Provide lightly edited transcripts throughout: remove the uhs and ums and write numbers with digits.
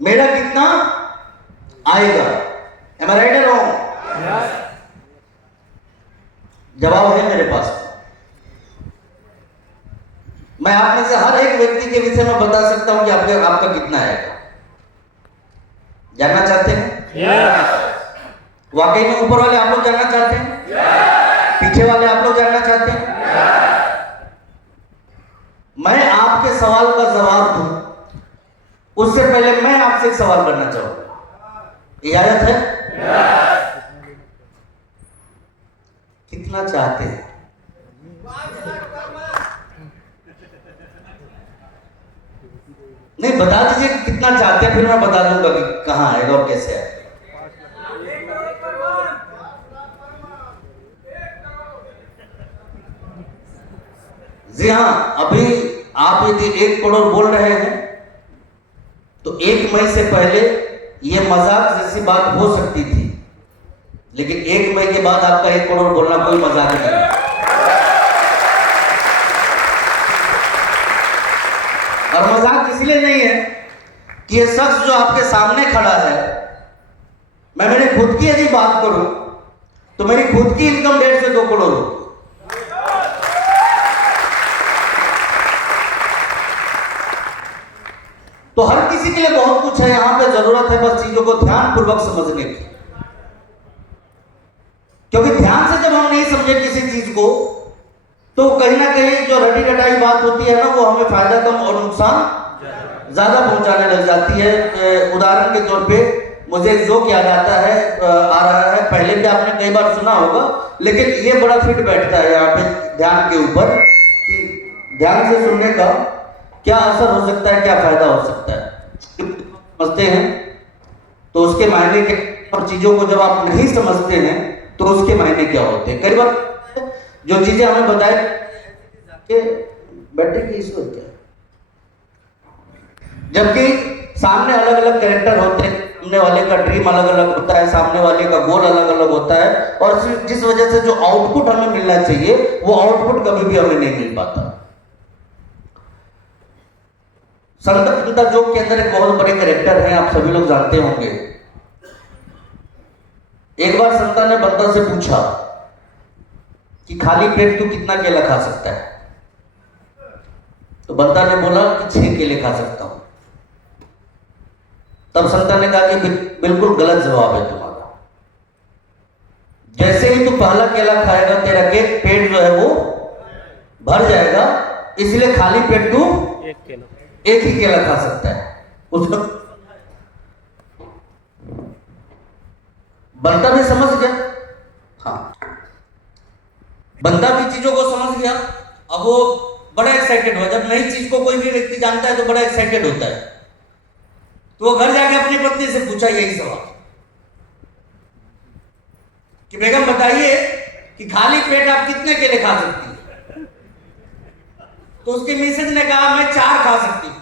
मेरा कितना आएगा? एम आई राइट और रॉन्ग? जवाब है मेरे पास। मैं आप में से हर एक व्यक्ति के विषय में बता सकता हूं कि आपका कितना आएगा। जानना चाहते हैं? वाकई में ऊपर वाले आप लोग जानना चाहते हैं? पीछे वाले आप लोग जानना चाहते हैं? मैं आपके सवाल का जवाब दूं उससे पहले मैं आपसे एक सवाल करना चाहूंगा। इजाजत है? कितना चाहते हैं? नहीं, बता दीजिए कि कितना चाहते हैं, फिर मैं बता दूंगा कि कहां आएगा और कैसे आएगा। जी हाँ, अभी आप यदि 1 करोड़ बोल रहे हैं तो 1 मई से पहले यह मजाक जैसी बात हो सकती थी, लेकिन 1 मई के बाद आपका 1 करोड़ बोलना कोई मजाक नहीं। और मजाक इसलिए नहीं है कि यह शख्स जो आपके सामने खड़ा है, मैं मेरी खुद की यदि बात करूं तो मेरी खुद की इनकम 1.5 से 2 करोड़ होगी। तो हर किसी के लिए बहुत कुछ है, यहां पे जरूरत है बस चीजों को ध्यानपूर्वक समझने की। क्योंकि ध्यान से जब हम नहीं समझे किसी चीज को तो कहीं ना कहीं जो रटी रटाई बात होती है ना, वो हमें फायदा कम और नुकसान ज्यादा पहुंचाने लग जाती है। उदाहरण के तौर पे मुझे एक जोक याद आता है, आ रहा है, पहले भी आपने कई बार सुना होगा, लेकिन ये बड़ा फिट बैठता है यहाँ पे ध्यान के ऊपर कि ध्यान से सुनने का क्या असर हो सकता है, क्या फायदा हो सकता है। समझते हैं तो उसके मायने के, और चीजों को जब आप नहीं समझते हैं तो उसके मायने क्या होते हैं। कई बार जो चीजें हमें बताए कि बैठे की इशू क्या, जबकि सामने अलग अलग कैरेक्टर होते हैं, सामने वाले का ड्रीम अलग अलग होता है, सामने वाले का गोल अलग अलग होता है, और जिस वजह से जो आउटपुट हमें मिलना चाहिए वो आउटपुट कभी भी हमें नहीं मिल पाता। संत जोक के अंदर एक बहुत बड़े कैरेक्टर हैं, आप सभी लोग जानते होंगे। एक बार संता ने बंदा से पूछा कि खाली पेट तू कितना केला खा सकता है? तो बंदा ने बोला कि 6 केले खा सकता हूं। तब संता ने कहा कि बिल्कुल गलत जवाब है तुम्हारा। जैसे ही तू पहला केला खाएगा तेरा पेट जो है वो भर जाएगा, इसलिए खाली पेट तू एक ही केला खा सकता है। उसको बंदा भी समझ गया, हाँ, बंदा भी चीजों को समझ गया। अब वो बड़ा एक्साइटेड हुआ। जब नई चीज को कोई भी व्यक्ति जानता है तो बड़ा एक्साइटेड होता है। तो वो घर जाके अपनी पत्नी से पूछा यही सवाल कि बेगम बताइए कि खाली पेट आप कितने केले खा सकती हैं? तो उसके मिसेज ने कहा मैं 4 खा सकती हूं।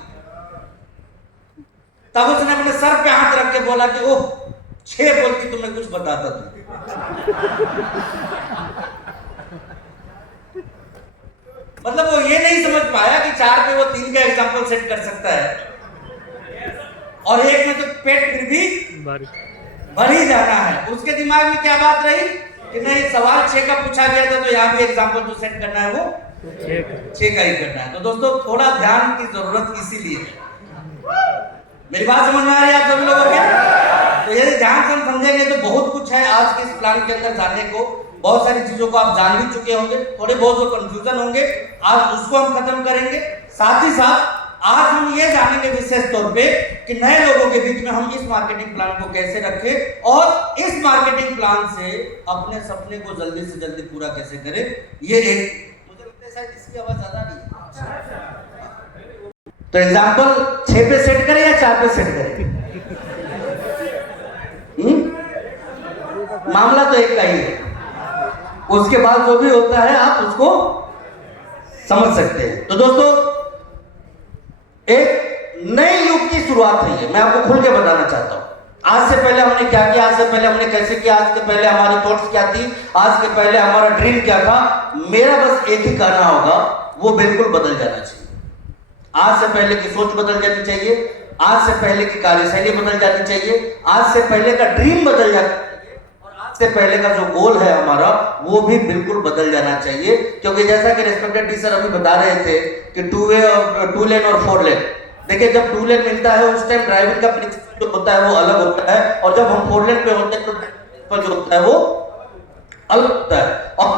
तब उसने अपने सर पे हाथ रख के बोला कि ओह 6 बोलती तो मैं कुछ बताता था। मतलब वो ये नहीं समझ पाया कि 4 पे वो 3 का एग्जांपल सेट कर सकता है, और 1 में तो पेट फिर भी भर ही जाना है। उसके दिमाग में क्या बात रही कि नहीं, सवाल 6 का पूछा गया था तो यहाँ भी एग्जांपल जो सेट करना है वो 6 का ही करना है। तो दोस्तों थोड़ा ध्यान की जरूरत इसीलिए है। मेरी बात समझ में आ रही है आप सभी लोगों के? तो यदि ध्यान से हम समझेंगे तो बहुत कुछ है आज के इस प्लान के अंदर जानने को। बहुत सारी चीजों को आप जान भी चुके होंगे, थोड़े बहुत जो कंफ्यूजन होंगे आज उसको हम खत्म करेंगे। साथ ही साथ आज हम ये जानेंगे विशेष तौर पे कि नए लोगों के बीच में हम इस मार्केटिंग प्लान को कैसे रखें, और इस मार्केटिंग प्लान से अपने सपने को जल्दी से जल्दी पूरा कैसे करें। ये एक, मुझे लगता है शायद इसकी आवाज ज्यादा नहीं है, तो एग्जाम्पल 6 पे सेट करें या 4 पे सेट करें? मामला तो एक का ही है। उसके बाद जो भी होता है आप उसको समझ सकते हैं। तो दोस्तों एक नए युग की शुरुआत है ये, मैं आपको खुल के बताना चाहता हूं। आज से पहले हमने क्या किया, आज से पहले हमने कैसे किया, आज से पहले हमारी थॉट्स क्या थी, आज के पहले हमारा ड्रीम क्या था, मेरा बस एक ही कहना होगा, वो बिल्कुल बदल जाना चाहिए। आज से पहले की सोच बदल जानी चाहिए, आज से पहले की कार्यशैली बदल जानी चाहिए, आज से पहले का ड्रीम बदल जाना चाहिए, और आज से पहले का जो गोल है हमारा वो भी बिल्कुल बदल जाना चाहिए। क्योंकि जैसा कि रिस्पेक्टेड टीचर अभी बता रहे थे कि 2 लेन और 4 लेन, देखिए जब 2 लेन मिलता है उस टाइम ड्राइविंग का प्रिंसिपल जो होता है वो अलग होता है, और जब हम 4 लेन पे होते हैं तो जो होता है वो अलग होता है। और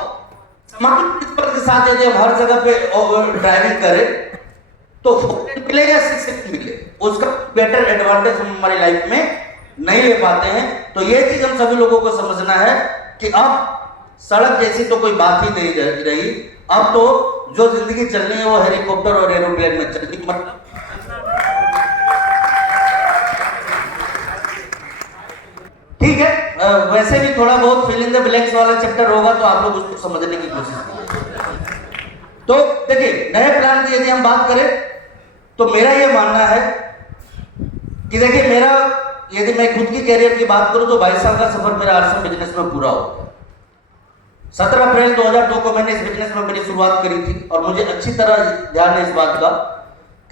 समान प्रिंसिपल के साथ यदि हम हर जगह पे ड्राइविंग करें तो 4 लेन मिले या 6 लेन मिले, उसका बेटर एडवांटेज हम हमारी लाइफ में नहीं ले पाते हैं। तो ये चीज हम सभी लोगों को समझना है कि अब सड़क जैसी तो कोई बात ही नहीं रही, अब तो जो जिंदगी चलनी है वो हेलीकॉप्टर और एरोप्लेन में चलनी। मतलब ठीक है, वैसे भी थोड़ा बहुत फिल इन द ब्लैंक्स वाला चैप्टर होगा तो आप लोग उसको समझने की कोशिश करें। तो देखिए नए प्लान की यदि हम बात करें तो मेरा ये मानना है कि देखिए मेरा, यदि मैं खुद की कैरियर की बात करूं तो 22 साल का सफर मेरा आरसीएम बिजनेस में पूरा हो गया। 17 अप्रैल 2002 को मैंने इस बिजनेस में मेरी शुरुआत करी थी, और मुझे अच्छी तरह ध्यान है इस बात का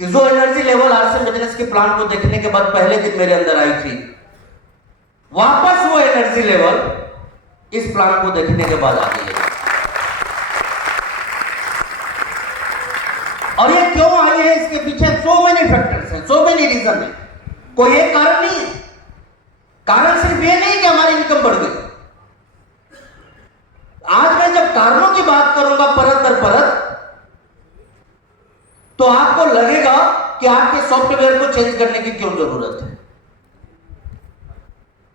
कि जो एनर्जी लेवल आरसीएम बिजनेस के प्लान को देखने के बाद पहले दिन मेरे अंदर आई थी, वापस वो एनर्जी लेवल इस प्लान को देखने के बाद आ गई है। और ये क्यों आई है, इसके पीछे सो मेनी फैक्टर्स हैं, सो मेनी रीजन है, कोई एक कारण नहीं है। कारण सिर्फ ये नहीं कि हमारी इनकम बढ़ गई। आज मैं जब कारणों की बात करूंगा परत दर परत, तो आपको लगेगा कि आपके सॉफ्टवेयर को चेंज करने की क्यों जरूरत है।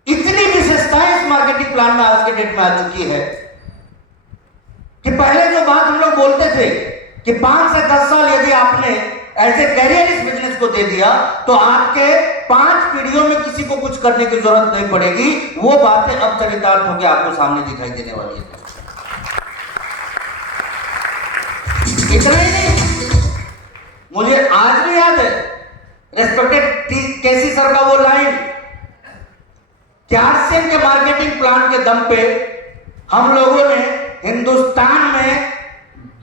इतनी विशेषताएं इस मार्केटिंग प्लान में आज के डेट में आ चुकी है कि पहले जो बात हम लोग बोलते थे कि 5 से 10 साल यदि आपने ऐसे कैरियर इस बिजनेस को दे दिया तो आपके 5 पीढ़ियों में किसी को कुछ करने की जरूरत नहीं पड़ेगी, वो बातें अब चरितार्थ होकर आपको सामने दिखाई देने वाली है। इतना ही नहीं, मुझे आज भी याद है रेस्पेक्टेड केसी सर का वो लाइन कि आरसीएम के मार्केटिंग प्लान के दम पे हम लोगों ने हिंदुस्तान में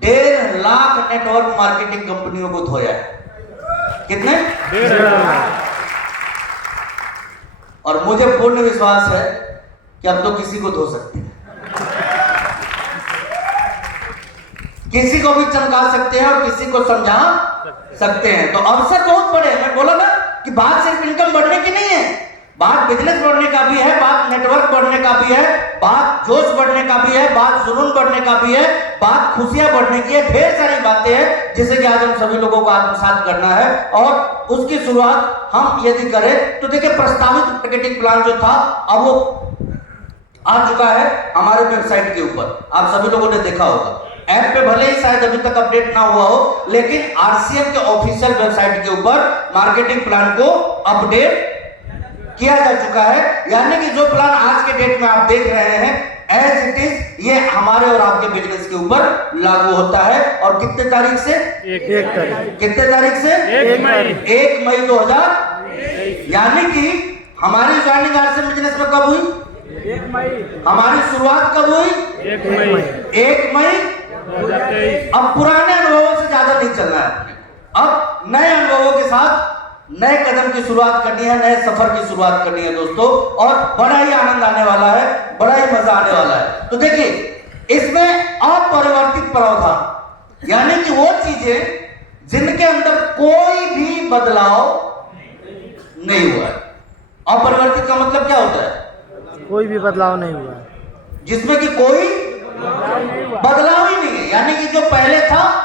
1.5 लाख नेटवर्क मार्केटिंग कंपनियों को धोया है। कितने? 1.5 लाख। और मुझे पूर्ण विश्वास है कि अब तो किसी को धो सकते हैं, किसी को भी चमका सकते हैं और किसी को समझा सकते हैं। तो अवसर बहुत बड़े हैं। मैं बोला ना कि बात सिर्फ इनकम बढ़ने की नहीं है, बात बिजनेस बढ़ने का भी है, बात नेटवर्क बढ़ने का भी है, बात जोश बढ़ने का भी है, बात जुनून बढ़ने का भी है, बात खुशियां बढ़ने की है। ढेर सारी बातें हैं जिसे कि आज हम सभी लोगों को आत्मसात करना है, और उसकी शुरुआत हम यदि करें तो देखिए प्रस्तावित मार्केटिंग प्लान जो था अब वो आ चुका है हमारे वेबसाइट के ऊपर। आप सभी लोगों ने देखा होगा, ऐप पे भले ही शायद अभी तक अपडेट ना हुआ हो, लेकिन आरसीएम के ऑफिशियल वेबसाइट के ऊपर मार्केटिंग प्लान को अपडेट किया जा चुका है। यानी कि जो प्लान आज के डेट में आप देख रहे हैं एज इट इज, ये हमारे और आपके बिजनेस के ऊपर लागू होता है। और कितने तारीख से? 1 तारीख। कितने तारीख से? 1 मई 2000। यानी कि हमारी ज्वाइनिंग आरसीएम बिजनेस में कब हुई? 1 मई। हमारी शुरुआत कब हुई? 1 मई 2023। अब पुराने अनुभवों से ज्यादा नहीं चलना है, अब नए अनुभवों के साथ नए कदम की शुरुआत करनी है, नए सफर की शुरुआत करनी है दोस्तों, और बड़ा ही आनंद आने वाला है, बड़ा ही मजा आने वाला है। तो देखिए इसमें अपरिवर्तित प्रावधान, यानी कि वो चीजें जिनके अंदर कोई भी बदलाव नहीं हुआ है। अपरिवर्तित का मतलब क्या होता है? कोई भी बदलाव नहीं हुआ है, जिसमें कि कोई बदलाव ही नहीं है। यानी कि जो पहले था,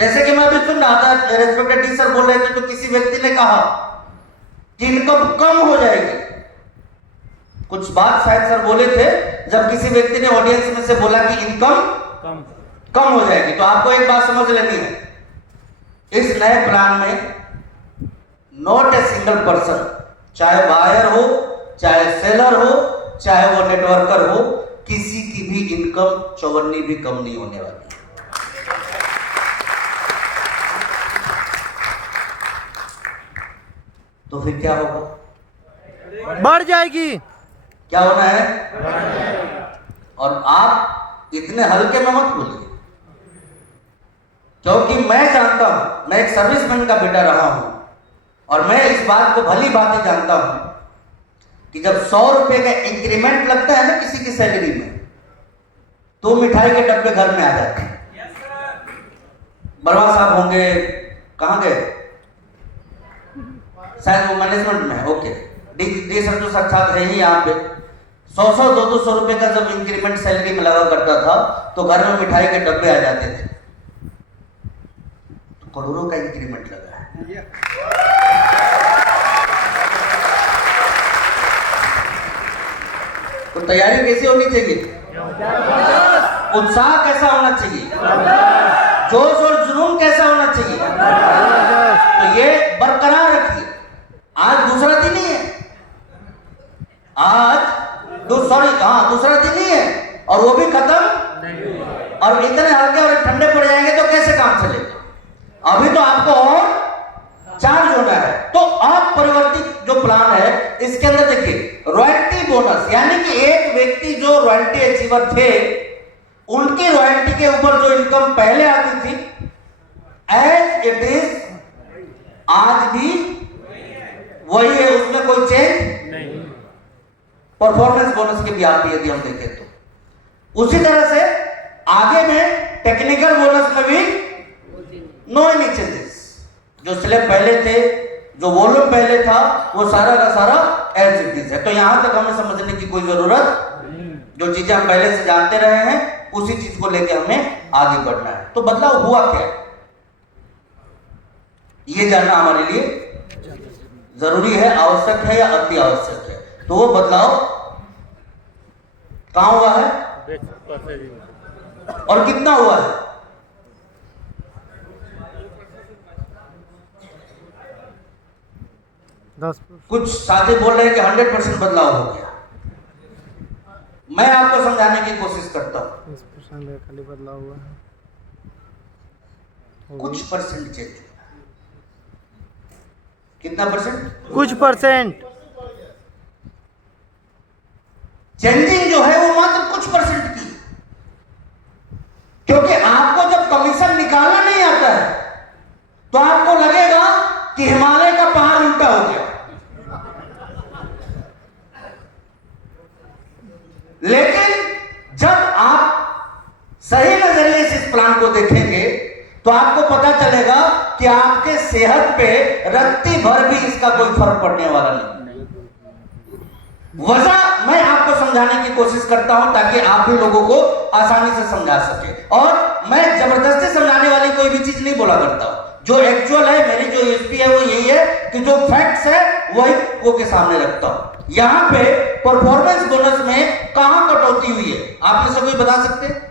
जैसे कि मैं अभी सुन रहा था रेस्पेक्टेड टीचर बोल रहे थे, तो किसी व्यक्ति ने कहा कि इनकम कम हो जाएगी। कुछ बात शायद सर बोले थे जब किसी व्यक्ति ने ऑडियंस में से बोला कि इनकम कम हो जाएगी। तो आपको एक बात समझ लेनी है, इस नए प्लान में नॉट ए सिंगल पर्सन, चाहे बायर हो, चाहे सेलर हो, चाहे वो नेटवर्कर हो, किसी की भी इनकम चौवन्नी भी कम नहीं होने वाली। तो फिर क्या होगा? बढ़ जाएगी। क्या होना है? और आप इतने हल्के में मत बोलिए, क्योंकि मैं जानता हूं, मैं एक सर्विसमैन का बेटा रहा हूं, और मैं इस बात को भली भांति जानता हूं कि जब 100 रुपए का इंक्रीमेंट लगता है ना किसी की सैलरी में, तो मिठाई के डब्बे घर में आ जाते हैं। बरवा साहब होंगे, कहां गए, शायद वो मैनेजमेंट में है, ओके, डी सर तो साक्षात है ही यहाँ पे। 100 200 रुपए का जब इंक्रीमेंट सैलरी में लगा करता था तो घर में मिठाई के डब्बे आ जाते थे। तो करोड़ों का इंक्रीमेंट लगा है। तो तैयारी कैसी होनी चाहिए, उत्साह कैसा होना चाहिए, जोश और जुनून कैसा होना चाहिए, तो ये बरकरार रखिए। आज दूसरा दिन ही है, आज दूसरा दिन ही है, और वो भी खत्म नहीं। और इतने हल्के और ठंडे पड़ जाएंगे तो कैसे काम चलेगा। अभी तो आपको और चार्ज होना है। तो आप परिवर्तित जो प्लान है इसके अंदर देखिए, रॉयल्टी बोनस, यानी कि एक व्यक्ति जो रॉयल्टी अचीवर थे उनकी रॉयल्टी के ऊपर जो इनकम पहले आती थी, एज इट इज आज भी वही है, उसमें कोई चेंज नहीं। परफॉर्मेंस बोनस की भी आती है यदि हम देखें तो। उसी तरह से आगे में टेक्निकल बोनस में भी नो एनी चेंजेस। जो स्लैब पहले थे, जो वॉल्यूम पहले था, वो सारा का सारा एज इट इज है। तो यहां तक हमें समझने की कोई जरूरत, जो चीजें हम पहले से जानते रहे हैं उसी चीज को लेकर हमें आगे बढ़ना है। तो बदलाव हुआ क्या, ये जानना हमारे लिए जरूरी है, आवश्यक है या अति आवश्यक है। तो वो बदलाव कहां हुआ है और कितना हुआ है। कुछ साथी बोल रहे हैं कि 100% बदलाव हो गया। मैं आपको समझाने की कोशिश करता हूं, 10% खाली बदलाव हुआ है, कुछ परसेंट चेंज हुआ। कितना परसेंट, कुछ परसेंट चेंजिंग जो है वो मात्र कुछ परसेंट की, क्योंकि आपको जब कमीशन निकालना नहीं आता है तो आपको लगेगा कि हिमालय का पहाड़ उल्टा हो गया। लेकिन जब आप सही नजरिए से इस प्लान को देखेंगे तो आपको पता चलेगा कि आपके सेहत पे रत्ती भर भी इसका कोई फर्क पड़ने वाला नहीं। वजह मैं आपको समझाने की कोशिश करता हूं ताकि आप भी लोगों को आसानी से समझा सके। और मैं जबरदस्ती समझाने वाली कोई भी चीज नहीं बोला करता हूं। जो एक्चुअल है, मेरी जो यूएसपी है वो यही है कि जो फैक्ट्स है वही वो के सामने रखता हूं। यहां पे परफॉर्मेंस बोनस में कहां कटौती हुई है, आप में से कोई बता सकते हैं?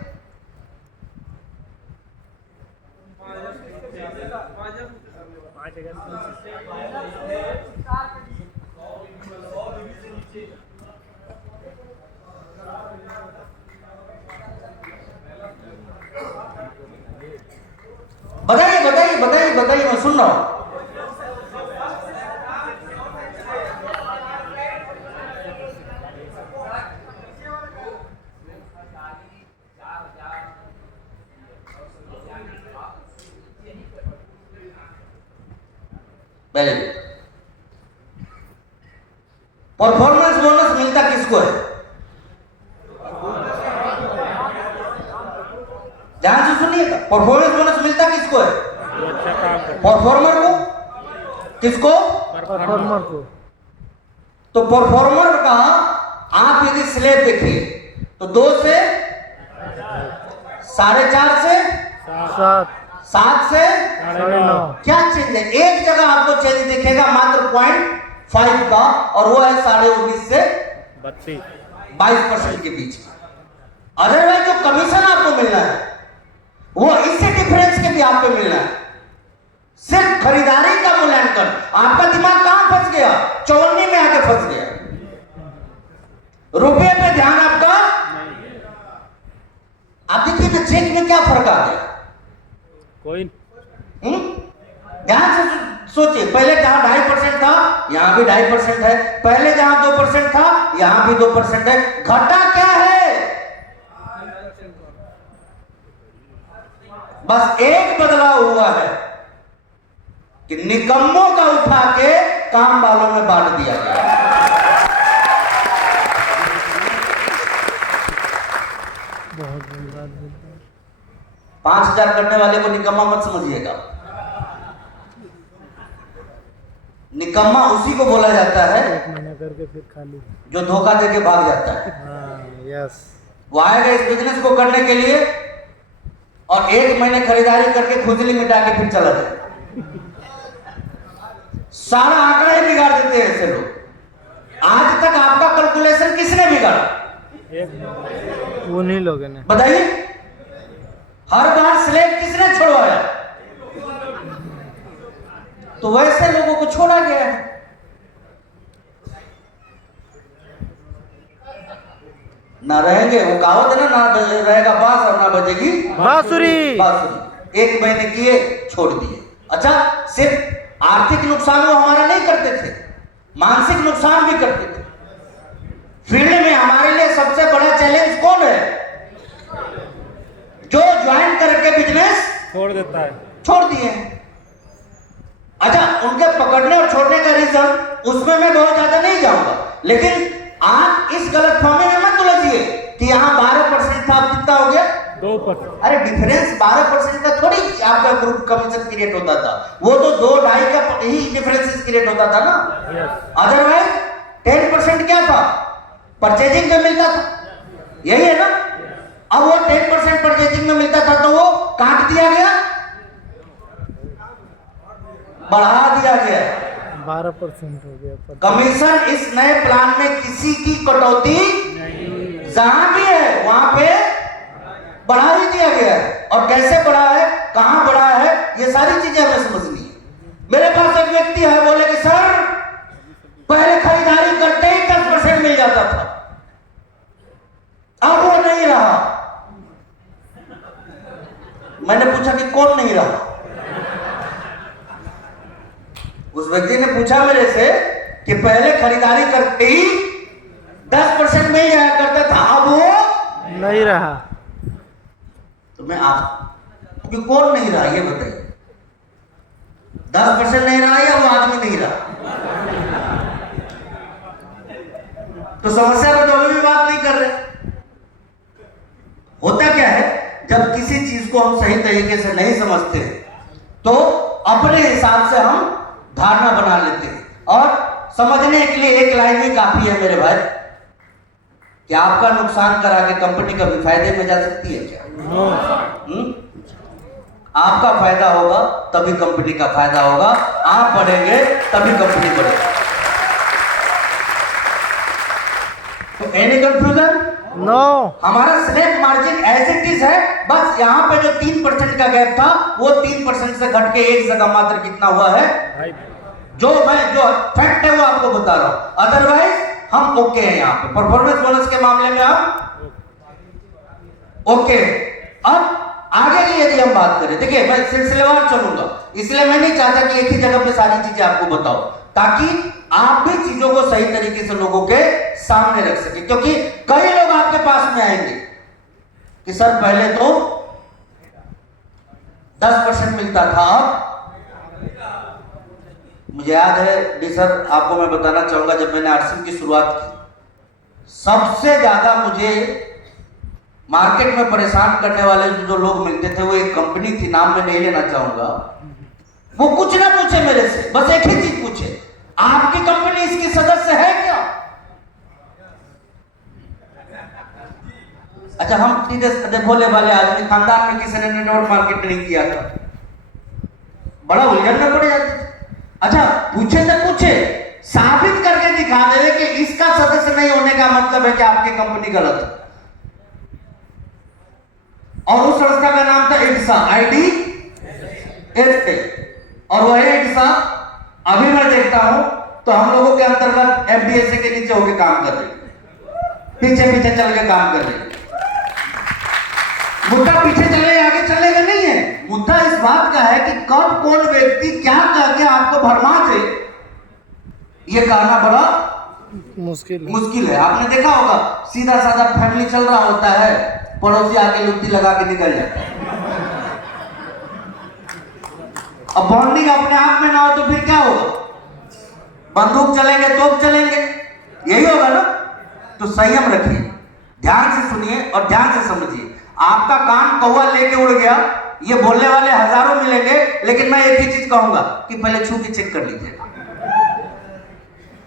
बताइए बताइए बताइए बताइए, मैं सुन रहा हूं। Very good. परफॉर्मेंस बोनस मिलता किसको है? ध्यान से सुनिएगा, परफॉर्मेंस बोनस मिलता किसको है? परफॉर्मर को। किसको? परफॉर्मर को। तो परफॉर्मर का आप यदि स्लेब देखिए तो 2 से 4.5 से 7 से 9.5। क्या चेंज है? एक जगह आपको चेंज दिखेगा मात्र 0.5 का, और वो है 19.5 से 22% के बीच में। अदरवाइज जो कमीशन आपको मिलना है वो इससे डिफरेंस के भी आपको मिलना है। सिर्फ खरीदारी का मूल्यांकन, आपका दिमाग कहां फंस गया? 54 में आके फंस गया। रुपये पे ध्यान आपका, आप देखिए ना चेक में क्या फर्क आ गया। कोई ध्यान से सोचिए, पहले जहां 2.5% था यहां भी 2.5% है, पहले जहां 2% था यहां भी 2% है। घटा क्या है? बस एक बदलाव हुआ है, कि निकम्मों का उठा के काम वालों में बांट दिया गया। 5,000 करने वाले को निकम्मा मत समझिएगा। निकम्मा उसी को बोला जाता है 1 महीना करके फिर खाली। जो धोखा देके भाग जाता है। यस। वो आएगा इस बिजनेस को करने के लिए और 1 महीने खरीदारी करके खुजली मिटा के फिर चला जाए। सारा आंकड़ा ही बिगाड़ देते हैं ऐसे लोग। आज तक आपका कैलकुलेशन किसने बिगाड़ा? उन्हीं लोगों ने। बताइए, हर बार स्लेब किसने छोड़वाया? तो वैसे लोगों को छोड़ा गया है। ना रहेंगे, वो कहावत है ना रहेगा बांस और ना बजेगी बांसुरी। बांसुरी। 1 महीने किए, छोड़ दिए। अच्छा, सिर्फ आर्थिक नुकसान वो हमारा नहीं करते थे, मानसिक नुकसान भी करते थे। फील्ड में हमारे लिए सबसे बड़ा चैलेंज कौन है? जो ज्वाइन करके बिजनेस छोड़ देता है। छोड़ दिए। अच्छा, उनके पकड़ने और छोड़ने का रीजन उसमें मैं बहुत ज्यादा नहीं जाऊंगा, लेकिन आप इस गलतफहमी में मत उलझिए कि यहाँ 12% था, कितना हो गया? 2%। अरे डिफरेंस 12% का थोड़ी आपका ग्रुप कमीशन क्रिएट होता था, वो तो 2-2.5 का ही डिफरेंस क्रिएट होता था ना। अदरवाइज 10% क्या था? परचेजिंग में मिलता था, यही है ना। अब वो 10% परचेजिंग में मिलता था तो वो काट दिया गया, बढ़ा दिया गया, 12% हो गया। कमीशन इस नए प्लान में किसी की कटौती जहां भी है वहां पे बढ़ा ही दिया गया है। और कैसे बढ़ा है, कहां बढ़ा है, ये सारी चीजें हमें समझनी है। मेरे पास एक व्यक्ति है, बोले कि सर पहले खरीदारी करते ही 10% मिल जाता था, अब वो नहीं रहा। मैंने पूछा कि कौन नहीं रहा? उस व्यक्ति ने पूछा मेरे से कि पहले खरीदारी करते ही 10% मिल जाया करता था, अब वो नहीं रहा। तो मैं आप कि कौन नहीं रहा ये बताइए? 10% नहीं रहा या वो आदमी नहीं रहा? तो समस्या पर तो अभी भी बात नहीं कर रहे। होता क्या है, जब किसी चीज को हम सही तरीके से नहीं समझते तो अपने हिसाब से हम धारणा बना लेते हैं, और समझने के लिए एक लाइन ही काफी है मेरे भाई कि आपका नुकसान करा के कंपनी कभी फायदे में जा सकती है क्या? आपका फायदा होगा तभी कंपनी का फायदा होगा, आप बढ़ेंगे तभी कंपनी बढ़ेगी। तो एनी कंफ्यूजन? नो। हमारा slab margin as it is है, बस यहाँ पे जो 3% का गैप था वो 3% से घट के एक जगह मात्र कितना हुआ है, जो फैक्ट है वो आपको बता रहा हूं। अदरवाइज हम ओके हैं। यहाँ पे परफॉर्मेंस बोनस के मामले में हम ओके। अब आगे की यदि हम बात करें, देखिए मैं सिलसिलेवार चलूंगा, इसलिए मैं नहीं चाहता कि एक ही जगह पे सारी चीजें आपको बताओ, ताकि आप भी चीजों को सही तरीके से लोगों के सामने रख सके। क्योंकि कई लोग आपके पास में आएंगे कि सर पहले तो 10% मिलता था, मुझे याद है डी सर, आपको मैं बताना चाहूंगा, जब मैंने आरसीएम की शुरुआत की, सबसे ज्यादा मुझे मार्केट में परेशान करने वाले जो लोग मिलते थे वो एक कंपनी थी, नाम मैं नहीं लेना चाहूंगा। वो कुछ ना पूछे मेरे से, बस एक ही चीज पूछे, आपकी कंपनी इसकी सदस्य है क्या? अच्छा, हम सीधे साधे भोले वाले आदमी, खानदान में किसी ने नेटवर्क मार्केट नहीं किया था, बड़ा उलझन में पड़ जाते थे। अच्छा, पूछे तो पूछे, साबित करके दिखा दे कि इसका सदस्य नहीं होने का मतलब है कि आपकी कंपनी गलत है। और उस संस्था का नाम था IDSA, IDSA, और वह IDSA अभी मैं देखता हूं तो हम लोगों के अंतर्गत FDSA के नीचे होकर काम कर रही, पीछे पीछे चल के काम कर रही। मुद्दा पीछे चले आगे चलेगा नहीं है, मुद्दा इस बात का है कि कब कौन व्यक्ति क्या कह के आपको भरमा दे, ये कहना बड़ा मुश्किल है। आपने देखा होगा, सीधा साधा फैमिली चल रहा होता है, पड़ोसी आके लुत्ती लगा के निकल जाता है। अब बॉन्डिंग अपने आप में ना हो तो फिर क्या होगा? बंदूक चलेंगे, तोप चलेंगे, यही होगा ना। तो संयम रखिए, ध्यान से सुनिए और ध्यान से समझिए। आपका कान कौवा लेके उड़ गया, ये बोलने वाले हजारों मिलेंगे, लेकिन मैं एक ही चीज कहूंगा कि पहले छू के चेक कर लीजिए,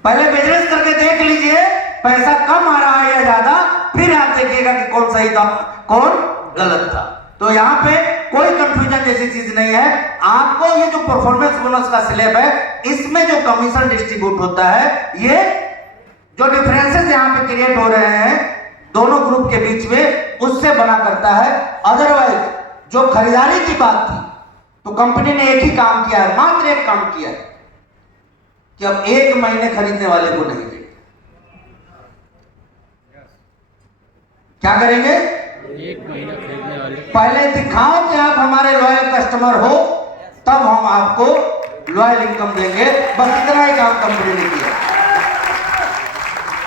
पहले बिजनेस करके देख लीजिए पैसा कम आ रहा है या ज्यादा, फिर आप देखिएगा कि कौन सही था कौन गलत था। तो यहाँ पे कोई कंफ्यूजन जैसी चीज नहीं है। आपको ये जो परफॉर्मेंस बोनस का स्लैब है, इसमें जो कमीशन डिस्ट्रीब्यूट होता है, ये जो डिफरेंसेस यहाँ पे क्रिएट हो रहे हैं दोनों ग्रुप के बीच में, उससे बना करता है। अदरवाइज जो खरीदारी की बात थी, तो कंपनी ने एक ही काम किया है, मात्र एक काम किया है कि अब 1 महीने खरीदने वाले को नहीं देंगे। क्या करेंगे? 1 महीना खरीदने वाले पहले दिखाओ कि आप हमारे लॉयल कस्टमर हो, तब हम आपको लॉयल इनकम देंगे। बस इतना ही काम कंपनी ने किया।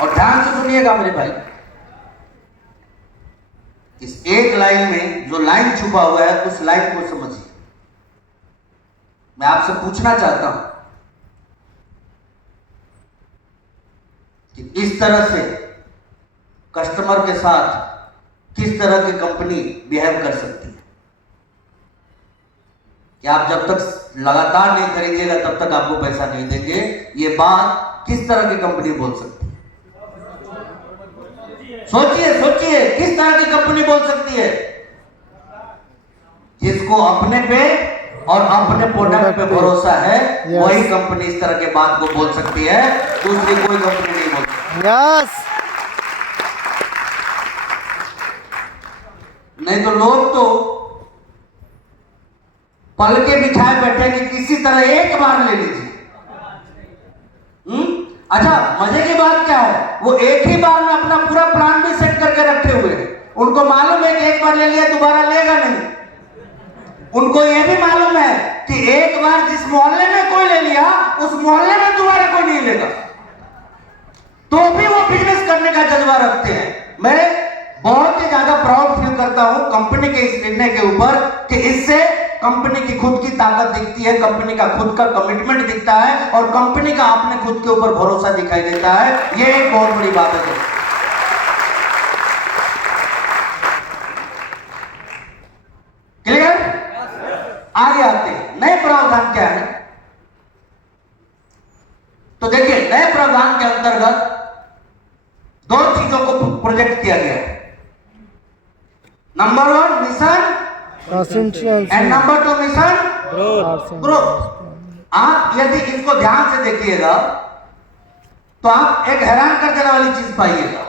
और ध्यान से सुनिएगा मेरे भाई, इस एक लाइन में जो लाइन छुपा हुआ है, उस लाइन को समझिए। मैं आपसे पूछना चाहता हूं कि इस तरह से कस्टमर के साथ किस तरह की कंपनी बिहेव कर सकती है? कि आप जब तक लगातार नहीं खरीदिएगा तब तक आपको पैसा नहीं देंगे, ये बात किस तरह की कंपनी बोल सकती है? सोचिए सोचिए, किस तरह की कंपनी बोल सकती है? जिसको अपने पे और अपने प्रोडक्ट पे भरोसा है, वही कंपनी इस तरह के बात को बोल सकती है, दूसरी कोई कंपनी नहीं बोल सकती। यस। नहीं तो लोग तो पल के बिठाए बैठे कि किसी तरह एक बार ले लीजिए। अच्छा, मजे की बात क्या है, वो एक ही बार में अपना पूरा प्लान भी सेट करके रखे हुए हैं। उनको मालूम है कि एक बार ले लिया दोबारा लेगा नहीं। उनको यह भी मालूम है कि एक बार जिस मोहल्ले में कोई ले लिया, उस मोहल्ले में दोबारा कोई नहीं लेगा, तो भी वो बिजनेस करने का जज्बा रखते हैं। मैं बहुत ही ज्यादा प्राउड फील करता हूं कंपनी के इस निर्णय के ऊपर कि इससे कंपनी की खुद की ताकत दिखती है, कंपनी का खुद का कमिटमेंट दिखता है और कंपनी का अपने खुद के ऊपर भरोसा दिखाई देता है। यह एक बहुत बड़ी बात है। क्लियर? आगे आते हैं, नए प्रावधान क्या है? तो देखिए, नए प्रावधान के अंतर्गत 2 चीजों को प्रोजेक्ट किया गया है। Number 1 mission and number 2 mission growth. आप यदि इसको ध्यान से देखिएगा तो आप एक हैरान कर देने वाली चीज पाइएगा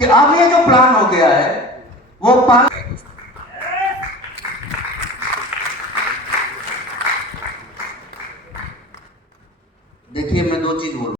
कि अब ये जो प्लान हो गया है वो देखिए, मैं 2 चीज बोलूं।